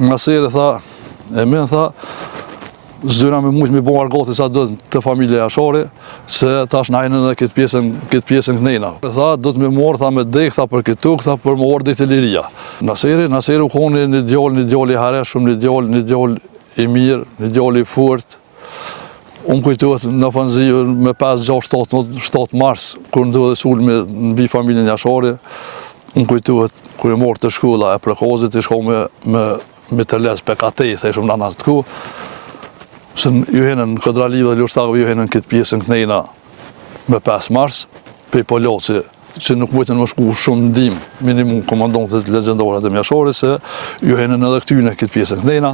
Naseri tha, Emin tha, s'dyna me mujt mi bo argati sa do të familje Jashari, se tash na jene në këtë pjesën kënejna. Tha, do të me morë, tha, me dek, tha, për këtu, tha, për më orë ditë liria. Naseri u koni një djall i hareshëm, një djall i mirë, një djall i furt. Unë kujtuhet në Fanzi me 5-6-7 mars, kër ndodhe sulmi në bi familjen Jashari, unë kujtuhet kër e morë të shkolla e Prekozit, i shko me të les PKT, theshëm në anë të ku, se ju henën Kodralive dhe Lushtakëve ju henën këtë pjesën kënejna me 5 mars, pe Poloci, që nuk mujtën më shku shumë ndim, minimum komandantët legendore të Jashari, se ju henën edhe këtyne këtë pjesën kënejna,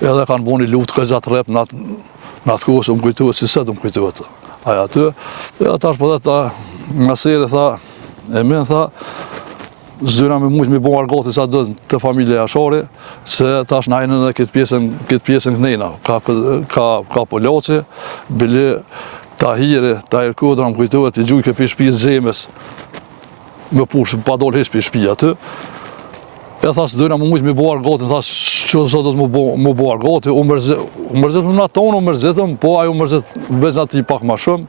edhe kanë bo një luftë këtë gjatë rep në atë kohë, se më kujtuhet, si sëtë më kujtuhet aja aty. E tash po dhe ta Naseri tha, Emin tha, s'dyna me mujt mi bo argati sa do të familje Jashari, se tash na jene në këtë pjesën kënejna. Ka Poloci, bili Tahiri, Tahir Kodra, më kujtuhet, i gjujke për shpijës Zemes, me pushë, pa dole hiç për shpijë aty. E tha, s'dyna me mujt mi bo argati, tha, që sa do të mu bo argati, u mërzitëm në tonë, u mërzitëm, po ajo mërzitëm veç në ati pak ma shumë.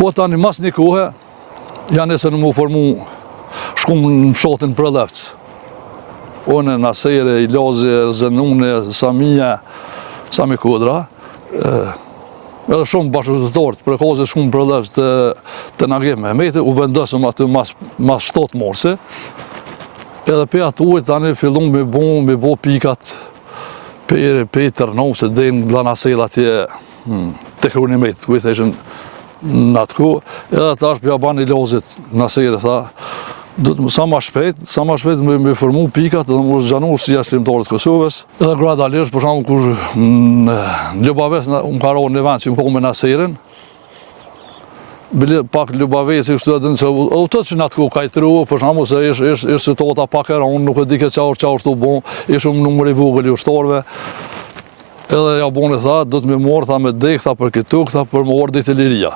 Po tani mas një kohë, janë esë në mu formu shkum në fshatin Prelevc. One, Naseri, Ilazi, Zenune, Samia, Sami Kodra, edhe shumë bashkëqytetarë, Prekozit shumë Prelevc të Nagim Mehmeti, u vendosëm aty mas 7 marsi. Edhe pe atë ujtë tani fillon me bo pikat pe Tërnov, se dhe në Blanasel atje të Krunimet, ku i theshen në atë ku. Edhe tash pja ban Ilazit, Naseri tha, sa ma shpejt me formu pikat dhe më zgjanu si jashtë Kosovës. Edhe gradualisht, për shembull kur në Ljubaves më ka rënë në vend që më kohë me Naserin, bile pak Ljubavesi kështu edhe se u të që në atë ku kajtru, për shembull se ishtë situata pak era, unë nuk e di këtë qarë të bon, ishëm numër i vogël i ushtarëve. Edhe ja boni tha, do të me morë, tha, me dek, tha, për këtu, tha, për më orë ditë liria.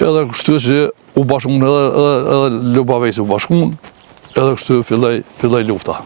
Edhe kështu që u bashkun edhe Ljubavesi u bashkun, edhe kështu filloj lufta.